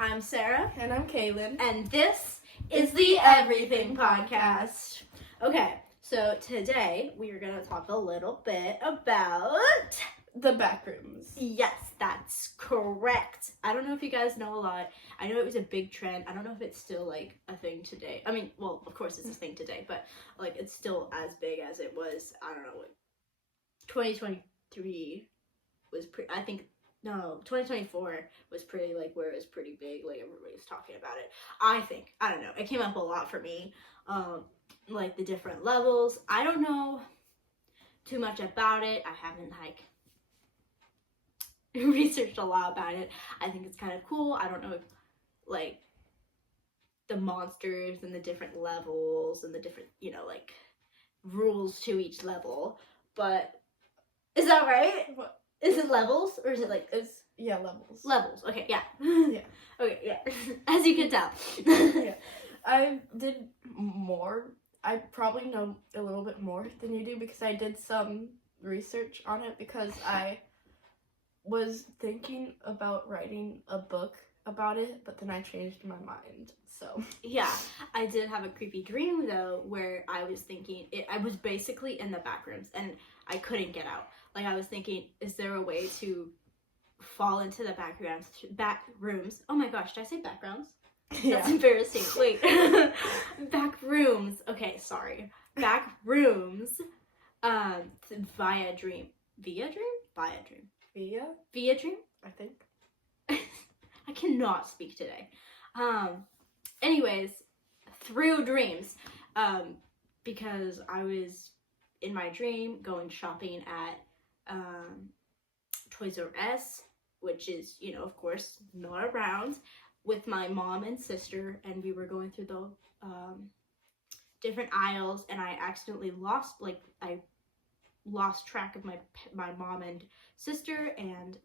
I'm Sarah. And I'm Kaylin. And this is the Everything Podcast. Okay, so today we are going to talk a little bit about... the backrooms. Yes, that's correct. I don't know if you guys know a lot. I know it was a big trend. I don't know if it's still, like, a thing today. I mean, well, of course it's a thing today, but, like, it's still as big as it was, I don't know, like, 2023 was pretty... I think... No, 2024 was pretty, like, where it was pretty big. Like, everybody was talking about it. I think. I don't know. It came up a lot for me. Like, the different levels. I don't know too much about it. I haven't, like, researched a lot about it. I think it's kind of cool. I don't know if, like, the monsters and the different levels and the different, you know, like, rules to each level. But, is that right? What? Is it levels, or is it, like... It's, yeah, levels. Levels, okay, yeah. Yeah. Okay, yeah. As you can tell. Yeah. I did more. I probably know a little bit more than you do because I did some research on it because I was thinking about writing a book about it, but then I changed my mind, so. Yeah, I did have a creepy dream, though, where I was thinking... I was basically in the back rooms, and I couldn't get out. Like, I was thinking, is there a way to fall into the back rooms? Oh my gosh, did I say backgrounds? Yeah. That's embarrassing. Wait. Back rooms. Okay, sorry. Back rooms. Via dream. Via dream? Via dream. Via dream? I think. I cannot speak today. Anyways, through dreams. Because I was in my dream going shopping at Toys R Us, which is, you know, of course, not around, with my mom and sister, and we were going through the different aisles, and I accidentally lost track of my mom and sister, and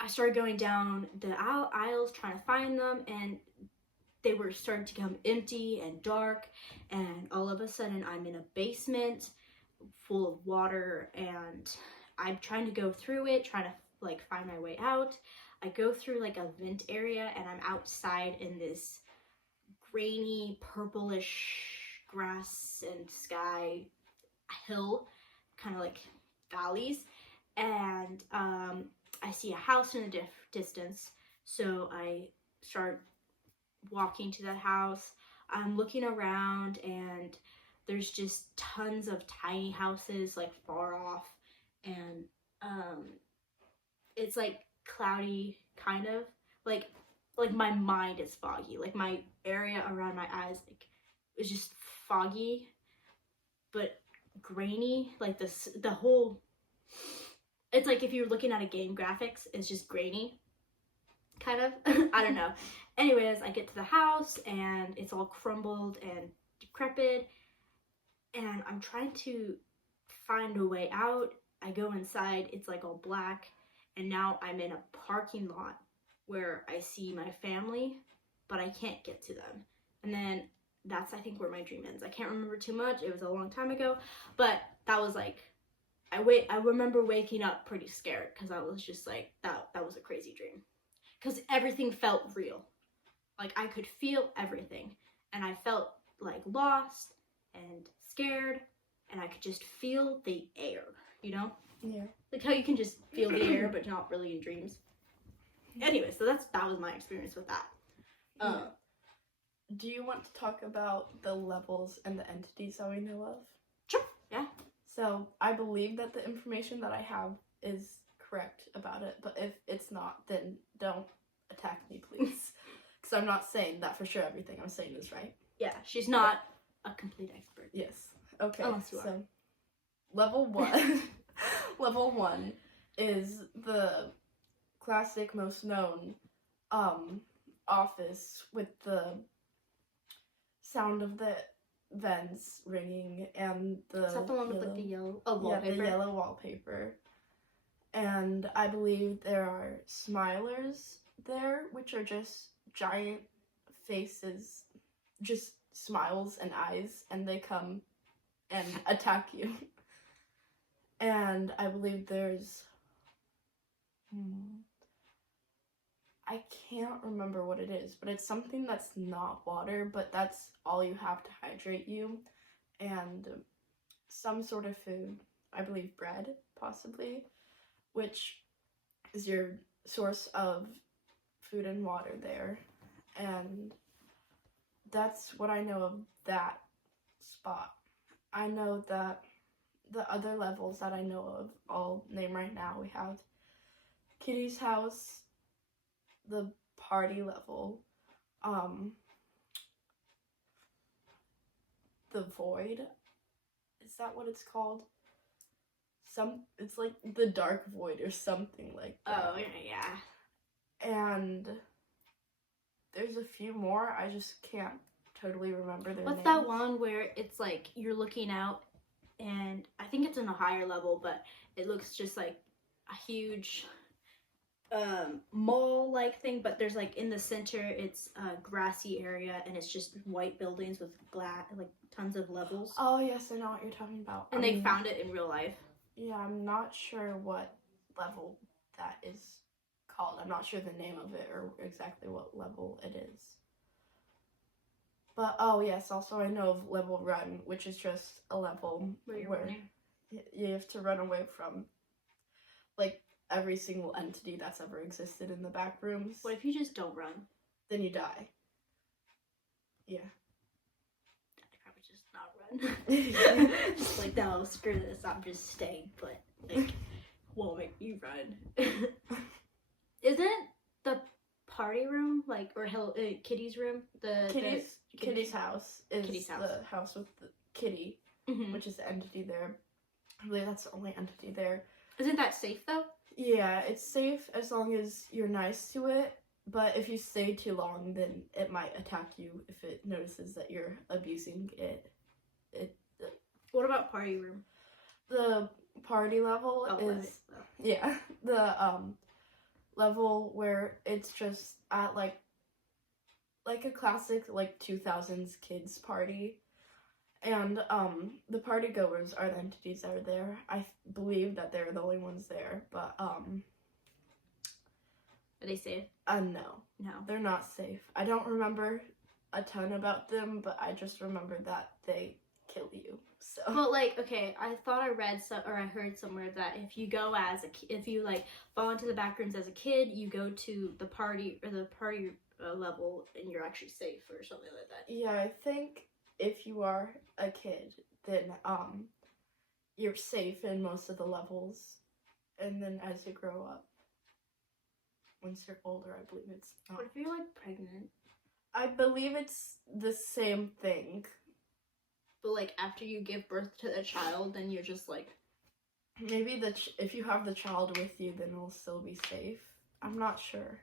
I started going down the aisles trying to find them, and they were starting to become empty and dark, and all of a sudden I'm in a basement full of water, and I'm trying to go through it, trying to, like, find my way out. I go through, like, a vent area, and I'm outside in this grainy, purplish grass and sky hill, kind of like valleys, and I see a house in the distance, so I start walking to that house. I'm looking around, and there's just tons of tiny houses, like, far off, and it's, like, cloudy, kind of, like my mind is foggy, like, my area around my eyes, like, is just foggy, but grainy, like, the whole, it's like if you're looking at a game graphics, it's just grainy, kind of. I don't know. Anyways, I get to the house, and it's all crumbled and decrepit, and I'm trying to find a way out. I go inside, it's, like, all black, and now I'm in a parking lot where I see my family, but I can't get to them. And then that's, I think, where my dream ends. I can't remember too much. It was a long time ago, but that was, like, I remember waking up pretty scared, because I was just like, that was a crazy dream. Because everything felt real. Like, I could feel everything, and I felt, like, lost and scared, and I could just feel the air, you know? Yeah. Like how you can just feel the air, but not really in dreams. Anyway, so that was my experience with that. Yeah. Do you want to talk about the levels and the entities that we know of? Sure, yeah. So, I believe that the information that I have is correct about it, but if it's not, then don't attack me, please. Because I'm not saying that for sure everything I'm saying is right. Yeah, she's not a complete expert. Yes. Okay, Unless you are. so level 1. Level 1 is the classic, most known office with the sound of the vents ringing and the... Is that the one with, like, the yellow wallpaper? Yeah, the yellow wallpaper. And I believe there are smilers there, which are just giant faces, just smiles and eyes, and they come and attack you. And I believe there's I can't remember what it is, but it's something that's not water, but that's all you have to hydrate you. And some sort of food, I believe bread, possibly, which is your source of food and water there. And that's what I know of that spot. I know that the other levels that I know of, I'll name right now. We have Kitty's house, the party level, the void. Is that what it's called? It's like the dark void or something like that. Oh, yeah. And there's a few more. I just can't totally remember their What's names. that one where it's like you're looking out, and I think it's in a higher level, but it looks just like a huge mall like thing, but there's like in the center it's a grassy area and it's just white buildings with glass, like tons of levels. Oh yes, I know what you're talking about. And they found it in real life. Yeah, I'm not sure what level that is called. I'm not sure the name of it or exactly what level it is. But oh yes, also I know of level run, which is just a level where you have to run away from like every single entity that's ever existed in the back rooms. What if you just don't run? Then you die. Yeah. I would just not run. Just like, no, screw this, I'm just staying, but like won't make me run. Isn't the party room like, or Kitty's room, Kitty's house is Kitty's house. the house with the kitty, which is the entity there. I believe that's the only entity there. Isn't that safe though? Yeah, it's safe as long as you're nice to it, but if you stay too long, then it might attack you if it notices that you're abusing it. What about party room? The party level is yeah, the level where it's just at like a classic like 2000s kids party. And the party goers are the entities that are there. I believe that they're the only ones there, but are they safe? No. No. They're not safe. I don't remember a ton about them, but I just remember that they kill you. So. But like, okay, I thought I read or I heard somewhere that if you go if you like fall into the back rooms as a kid, you go to the party level and you're actually safe or something like that. Yeah, I think if you are a kid, then you're safe in most of the levels, and then as you grow up, once you're older, I believe it's not. What if you're like pregnant? I believe it's the same thing. But like after you give birth to the child, then you're just like, maybe if you have the child with you, then it'll still be safe. I'm not sure.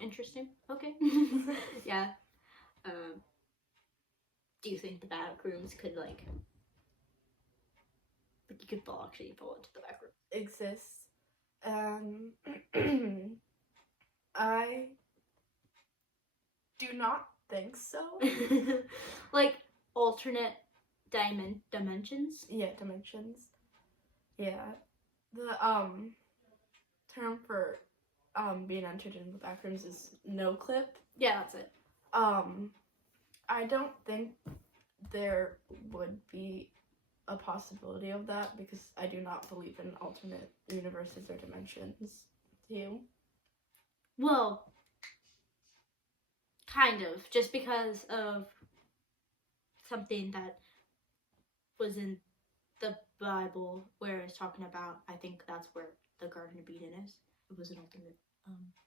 Interesting. Okay. Yeah. Do you think the back rooms could like you could fall into the back room? Exists. I do not think so. Like alternate dimensions? Yeah, dimensions. Yeah. The term for being entered in the back rooms is no clip. Yeah, that's it. I don't think there would be a possibility of that because I do not believe in alternate universes or dimensions. Do you? Well, kind of. Just because of something that was in the Bible where it's talking about, I think that's where the Garden of Eden is. It was an alternate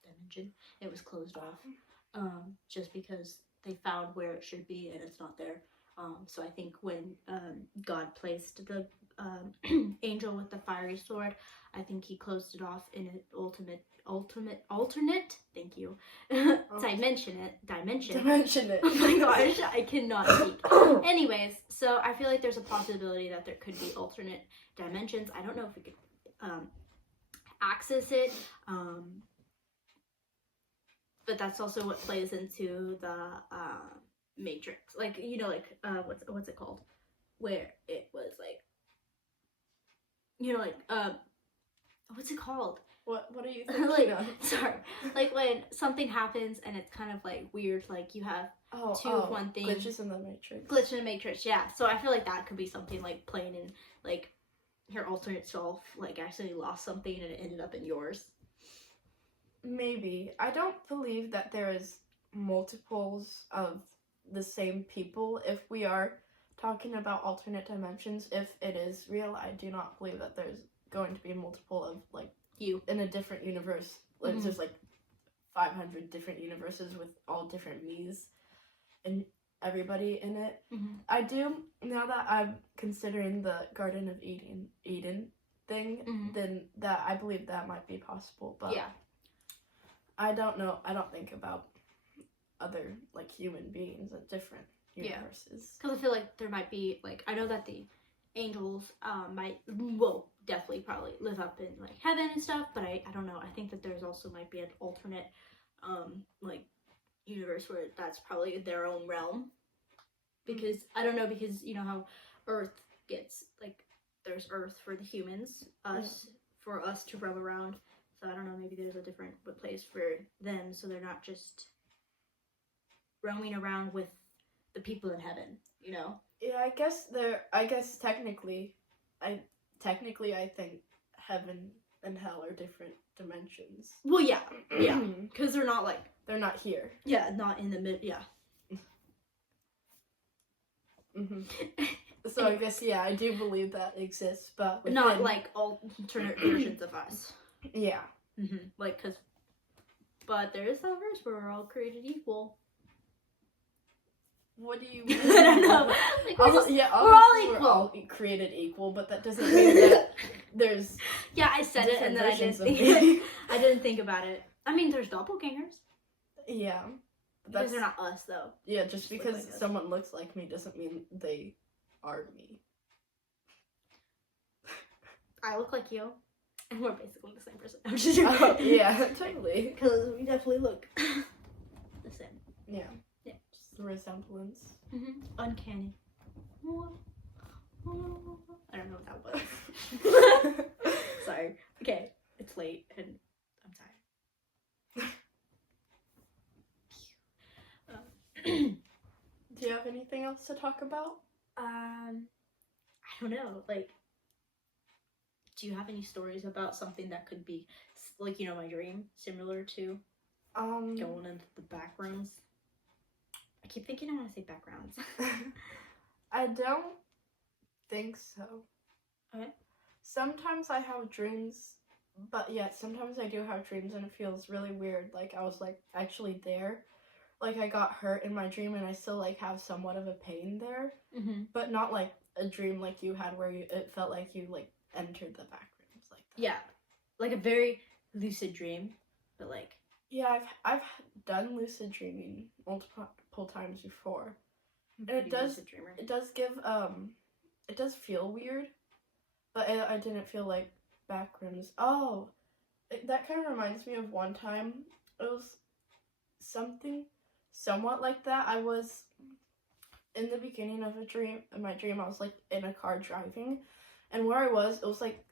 dimension. It was closed off just because they found where it should be and it's not there. So I think when God placed the angel with the fiery sword, I think he closed it off in an alternate. Thank you. Dimension. It. Oh my gosh, I cannot speak. Anyways, so I feel like there's a possibility that there could be alternate dimensions. I don't know if we could access it. But that's also what plays into the Matrix, like, you know, like what's it called, where it was like, you know, like what's it called, What are you thinking like, of? sorry, like when something happens and it's kind of like weird, like you have two of one thing. Glitches in the Matrix. Glitch in the Matrix, yeah. So I feel like that could be something like playing in like your alternate self, like accidentally lost something and it ended up in yours. Maybe. I don't believe that there is multiples of the same people. If we are talking about alternate dimensions, if it is real, I do not believe that there's going to be a multiple of like you in a different universe. Like there's like 500 different universes with all different me's and everybody in it. I do, now that I'm considering the Garden of Eden thing, then that I believe that might be possible, but yeah. I don't know. I don't think about other like human beings in different universes. Because I feel like there might be like, I know that the angels might definitely probably live up in like heaven and stuff, but I don't know. I think that there's also might be an alternate like universe where that's probably their own realm. Because I don't know, because you know how Earth gets like, there's Earth for the humans, us for us to roam around. So I don't know, maybe there's a different place for them, so they're not just roaming around with the people in heaven, you know? Yeah, I guess technically I think heaven and hell are different dimensions. Well, yeah, because they're not like, they're not here. Yeah, not in the mid. Yeah. So I guess I do believe that exists, but within... not like alternate versions of us. Yeah. Like, but there is that verse where we're all created equal. What do you mean? I don't know. Like, we're all equal. We're all created equal, but that doesn't mean that there's... Yeah, I said it and then I didn't think about it. I mean, there's doppelgangers. Yeah. Because they're not us, though. Yeah, just because like someone looks like me doesn't mean they are me. I look like you, and we're basically the same person. I'm just joking. Yeah, totally. Because we definitely look the same. Yeah. Yeah. Just the resemblance. Uncanny. I don't know what that was. Sorry. Okay, it's late, and I'm tired. Do you have anything else to talk about? I don't know. Like, do you have any stories about something that could be like, you know, my dream, similar to going into the back rooms? I keep thinking I want to say backgrounds. I don't think so. Okay. Sometimes I have dreams, but sometimes I do have dreams and it feels really weird. Like I was like actually there. Like I got hurt in my dream and I still like have somewhat of a pain there, but not like a dream like you had where it felt like you like entered the back rooms like that. Yeah, like a very lucid dream, but like. Yeah, I've done lucid dreaming multiple times before, and it does give it does feel weird, but I didn't feel like back rooms. Oh, that kind of reminds me of one time. It was something somewhat like that. I was in the beginning of my dream, I was like in a car driving, and where I was, it was like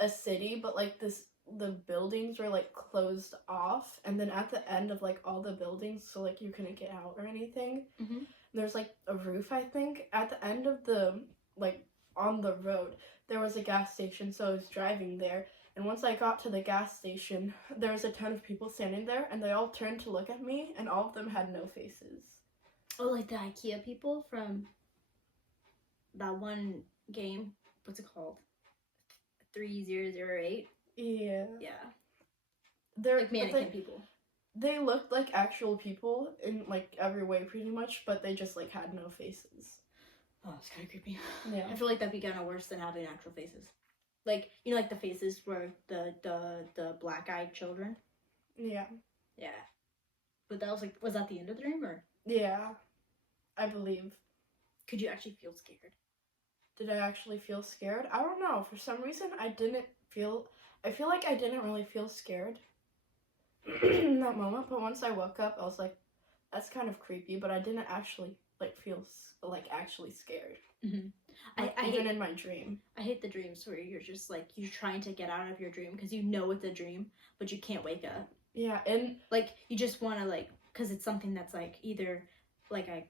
a city, but like the buildings were like closed off, and then at the end of like all the buildings, so like you couldn't get out or anything, there's like a roof, I think. At the end of the like on the road there was a gas station, so I was driving there, and once I got to the gas station there was a ton of people standing there, and they all turned to look at me, and all of them had no faces. Oh, like the IKEA people from that one game, what's it called, 3008? Yeah. They're like mannequin people. They looked like actual people in like every way pretty much, but they just like had no faces. Oh, it's kind of creepy. Yeah. I feel like that'd be kind of worse than having actual faces. Like, you know, like the faces were the black-eyed children. Yeah. But that was like, was that the end of the dream, or? Yeah, I believe. Could you actually feel scared? Did I actually feel scared? I don't know. For some reason, I feel like I didn't really feel scared in that moment, but once I woke up, I was like, that's kind of creepy, but I didn't actually like feel like actually scared. Mm-hmm. Like, I even hate, in my dream. I hate the dreams where you're just like you're trying to get out of your dream because you know it's a dream, but you can't wake up. Yeah, and like you just want to like because it's something that's like either like a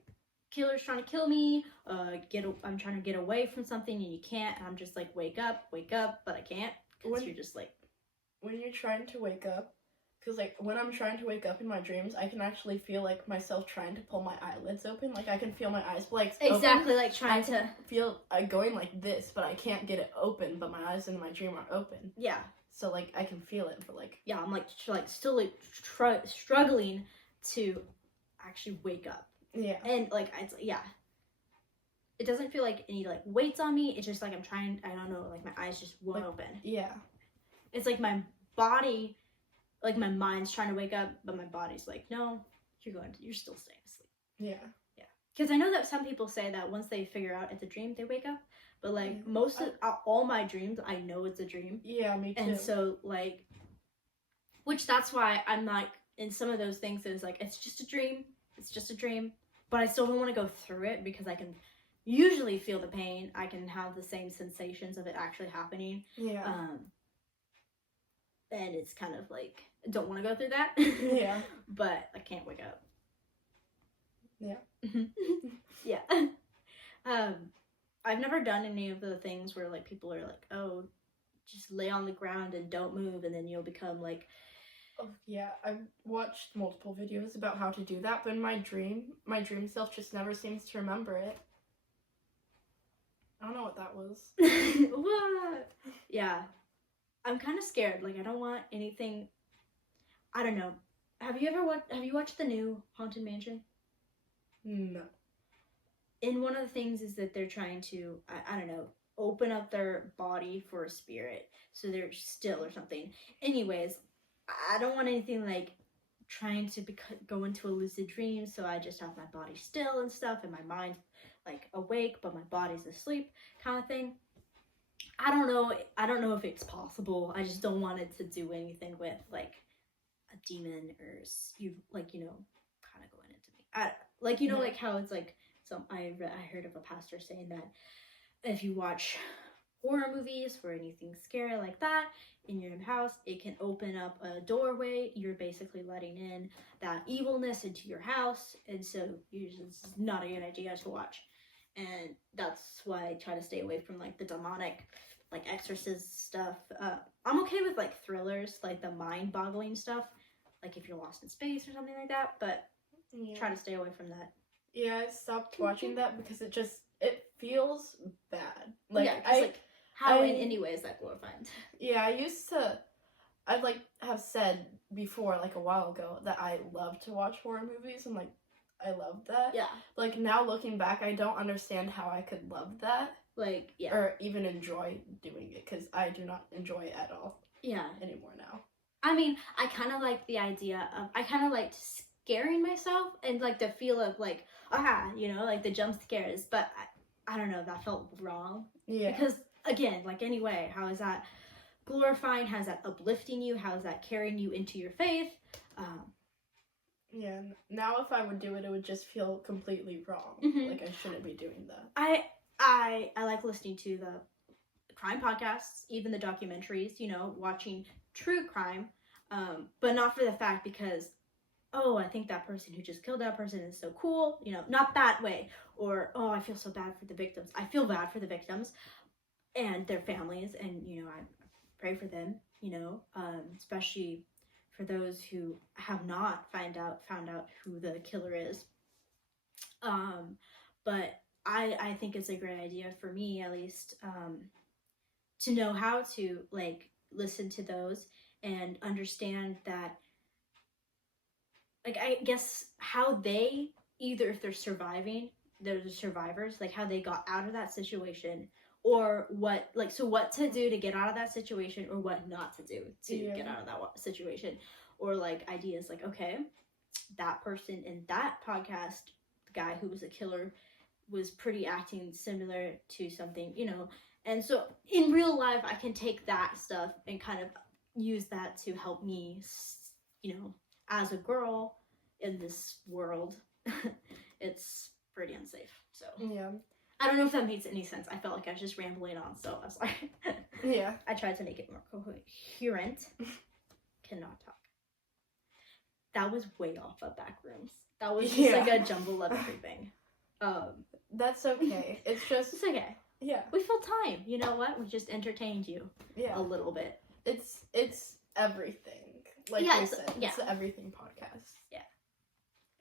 killer's trying to kill me, I'm trying to get away from something and you can't, and I'm just like wake up, but I can't because you're just like when you're trying to wake up, because like when I'm trying to wake up in my dreams, I can actually feel like myself trying to pull my eyelids open. Like I can feel my eyes like exactly open. like trying to feel going like this, but I can't get it open. But my eyes in my dream are open. Yeah. So like I can feel it, but like yeah, I'm like still like struggling to actually wake up. Yeah. And like it's it doesn't feel like any like weights on me. It's just like I'm trying. I don't know. Like my eyes just won't open. Yeah. It's like my body, like my mind's trying to wake up, but my body's like, no, you're still staying asleep. Yeah. Yeah. Because I know that some people say that once they figure out it's a dream, they wake up. But like all my dreams, I know it's a dream. Yeah, me too. And so like, which that's why I'm like in some of those things that is like it's just a dream. It's just a dream. But I still don't want to go through it because I can usually feel the pain. I can have the same sensations of it actually happening. Yeah. And it's kind of like I don't want to go through that. Yeah. But I can't wake up. Yeah. Yeah. I've never done any of the things where like people are like, oh, just lay on the ground and don't move, and then you'll become like. Oh, yeah, I've watched multiple videos about how to do that, but in my dream self just never seems to remember it. I don't know what that was. What? Yeah. I'm kind of scared. Like, I don't want anything. I don't know. Have you watched the new Haunted Mansion? No. And one of the things is that they're trying to, I don't know, open up their body for a spirit. So they're still or something. Anyways, I don't want anything like trying to go into a lucid dream. So I just have my body still and stuff. And my mind's like awake, but my body's asleep kind of thing. I don't know if it's possible. I just don't want it to do anything with like a demon or you like, you know, kind of going into me. Like, you know, like how it's like I heard of a pastor saying that if you watch horror movies or anything scary like that in your house, it can open up a doorway. You're basically letting in that evilness into your house, and so it's not a good idea to watch. And that's why I try to stay away from like the demonic, like exorcist stuff. I'm okay with like thrillers, like the mind-boggling stuff, like if you're lost in space or something like that, but try to stay away from that. Yeah, I stopped watching that because it feels bad. Like, yeah, like how in any way is that glorified? Yeah, I'd like have said before, like a while ago, that I love to watch horror movies and like I love that. Yeah. Like now looking back, I don't understand how I could love that. Like, yeah. Or even enjoy doing it, because I do not enjoy it at all. Yeah. Anymore now. I mean, I kind of like the idea of, I kind of liked scaring myself and like the feel of like, you know, like the jump scares, but I don't know, that felt wrong. Yeah. Because again, like anyway, how is that glorifying? How is that uplifting you? How is that carrying you into your faith? Yeah, now if I would do it, it would just feel completely wrong. Mm-hmm. Like I shouldn't be doing that. I like listening to the crime podcasts, even the documentaries, you know, watching true crime, but not for the fact because, oh, I think that person who just killed that person is so cool, you know, not that way. Or, oh, I feel so bad for the victims. I feel bad for the victims and their families, and, you know, I pray for them, you know, especially for those who have not found out who the killer is. But I think it's a great idea for me, at least, to know how to like listen to those and understand that, like, I guess how they, either if they're surviving, they're the survivors, like how they got out of that situation, or what to do to get out of that situation, or what not to do to get out of that situation, or like ideas like, okay, that person in that podcast, the guy who was a killer, was pretty acting similar to something, you know, and so in real life I can take that stuff and kind of use that to help me, you know, as a girl in this world. It's pretty unsafe. So Yeah. I don't know if that makes any sense. I felt like I was just rambling on, so I was like, Yeah. I tried to make it more coherent. Cannot talk. That was way off of backrooms. That was just like a jumble of everything. That's okay. It's just It's okay. Yeah. We filled time. You know what? We just entertained you a little bit. It's everything. Like we said, it's the everything podcast. Yeah.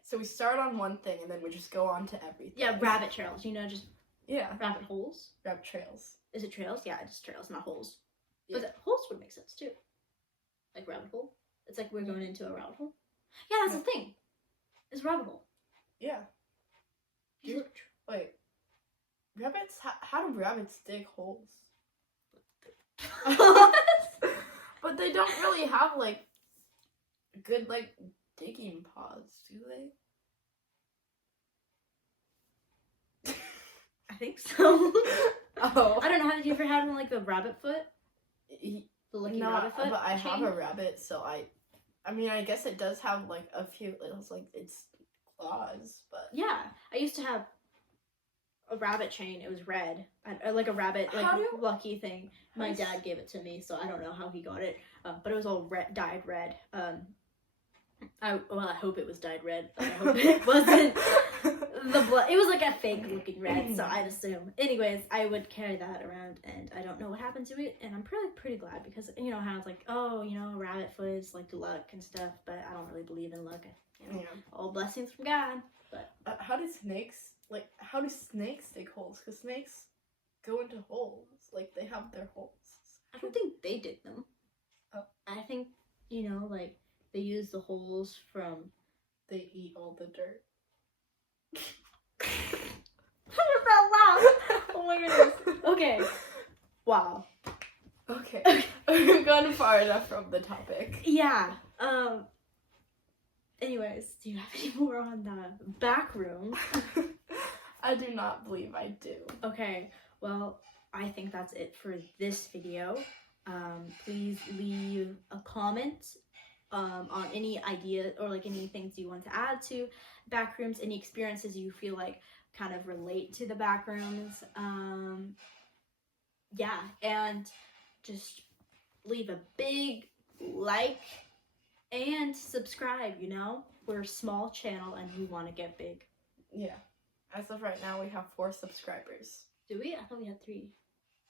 So we start on one thing and then we just go on to everything. Yeah, rabbit trails. You know, just rabbit holes. Rabbit trails. Is it trails? Yeah, just trails, not holes. Yeah. But holes would make sense too. Like rabbit hole. It's like we're going into a rabbit hole. Yeah, that's the thing. It's rabbit hole. Yeah. Wait. Rabbits? How do rabbits dig holes? But they don't really have like good like digging paws, do they? I think so. Oh. I don't know. Have you ever had one like the rabbit foot? The lucky rabbit foot? But I have a rabbit, so I mean, I guess it does have like a few. It was like its claws, but yeah, I used to have a rabbit chain. It was red, like a rabbit lucky thing. My dad gave it to me, so I don't know how he got it, but it was all dyed red. I hope it was dyed red. I hope it wasn't the blood. It was like a fake looking red, so I'd assume. Anyways, I would carry that around, and I don't know what happened to it, and I'm pretty glad because you know how it's like, oh, you know, rabbit foot is like luck and stuff, but I don't really believe in luck. You know, all blessings from God. But how do snakes dig holes? Because snakes go into holes, like they have their holes. I don't think they dig them. Oh. I think, you know, like they use the holes from. They eat all the dirt. Oh my goodness. Okay. Wow. Okay. We've gone far enough from the topic. Yeah. Anyways, do you have any more on the back room? I do not believe I do. Okay. Well, I think that's it for this video. Please leave a comment on any idea or like any things you want to add to backrooms, any experiences you feel like kind of relate to the backrooms. Yeah, and just leave a big like and subscribe. You know, we're a small channel and we want to get big. Yeah. As of right now, we have 4 subscribers. Do we? I thought we had 3.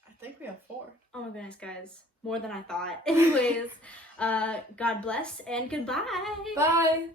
I think we have 4. Oh my goodness, guys. More than I thought. Anyways, God bless and goodbye. Bye.